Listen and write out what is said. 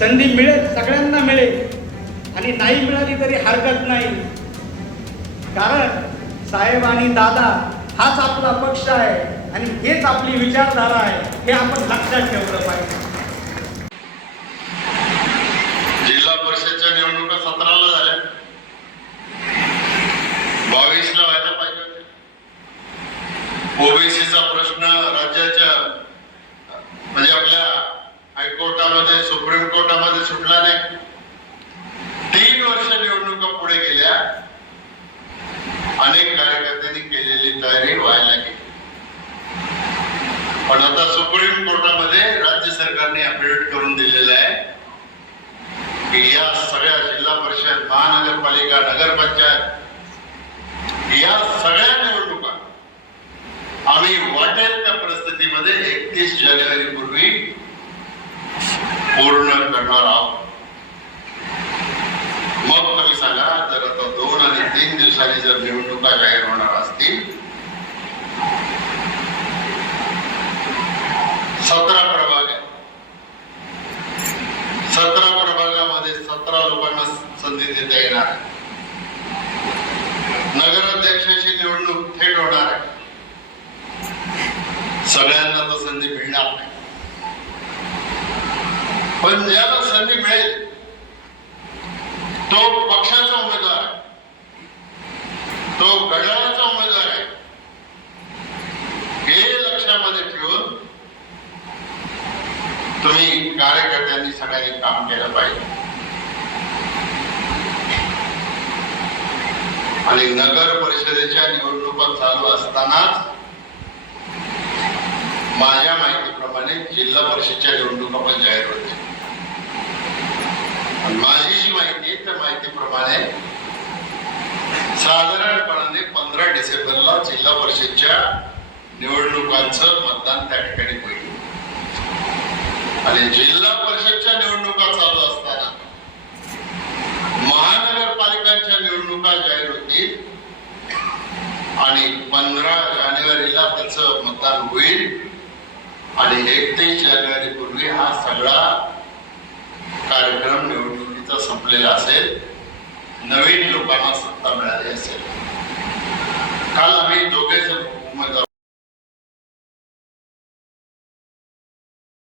संधी मिळेल सगळ्यांना मिळेल. आणि नाही मिळाली तरी हरकत नाही. कारण साहेब आणि दादा हाच आपला पक्ष आहे आणि हेच आपली विचारधारा आहे. हे आपण लक्षात ठेवलं पाहिजे. अनेक कार्यकर्त्यांनी केलेली तयारी व्हायला गेली. पण आता सुप्रीम कोर्टामध्ये राज्य सरकारने अपडेट करून दिलेलं आहे की या सगळ्या जिल्हा परिषद महानगरपालिका नगरपंचायत या सगळ्या निवडणुका आम्ही वाटेल त्या परिस्थितीमध्ये एकतीस जानेवारी पूर्वी पूर्ण करणार आहोत मग तुम्ही सांगा जर आता दोन आणि तीन दिवसांनी जर निवडणुका जाहीर होणार असतील सतरा प्रभाग आहे सतरा प्रभागामध्ये सतरा लोकांना संधी देता येणार आहे. नगराध्यक्षाची निवडणूक थेट होणार आहे. सगळ्यांना तर संधी मिळणार नाही. पण ज्याला संधी मिळेल तो पक्षाचा उमेदवार तो घड्याळाचा उमेदवार आहे. हे लक्षामध्ये ठेवून तुम्ही कार्यकर्त्यांनी सगळ्यांनी काम केलं पाहिजे. आणि नगर परिषदेच्या निवडणुका चालू असतानाच माझ्या माहितीप्रमाणे जिल्हा परिषदच्या निवडणुका पण जाहीर होते आणि माझी जी माहिती आहे त्या माहितीप्रमाणे साधारणपणाने पंधरा डिसेंबरला जिल्हा परिषदच्या निवडणुकांचं मतदान त्या ठिकाणी होईल. आणि जिल्हा परिषदच्या निवडणुका चालू असताना महानगरपालिकांच्या निवडणुका जाहीर होतील आणि पंधरा जानेवारीला त्याच मतदान होईल आणि एकतीस जानेवारी पूर्वी हा सगळा कार्यक्रम निवडणुकीचा संपलेला असेल. नवीन लोकांना सत्ता मिळाली असेल काल आम्ही दोघेच उमेदवार